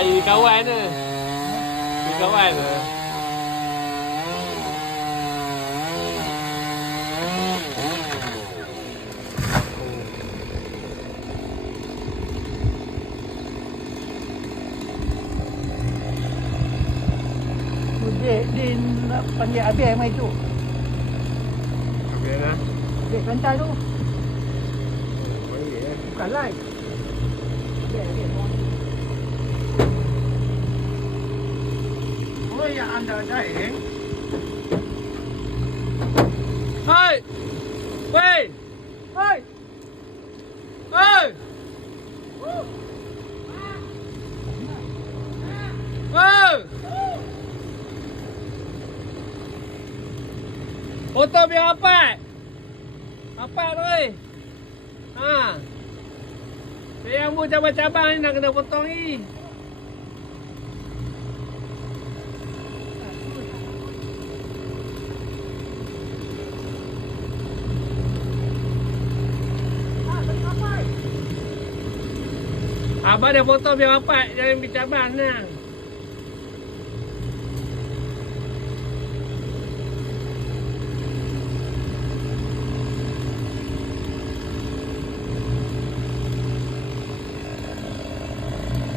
jadi kawan tu. Jadi kawan tu. Dia nak panggil Abel mai tu. Okey dah. Abel kantar tu. Boleh eh. Bukan live. Abel. Oh yang anda daing. Hai. Wei. Hai. Hai. Hai. Foto biar rapat. Rapat tu oi. Ha. Yang bu cabang-cabang ni nak kena potong ni. Abang dia foto biar rapat, jangan bercabang nah.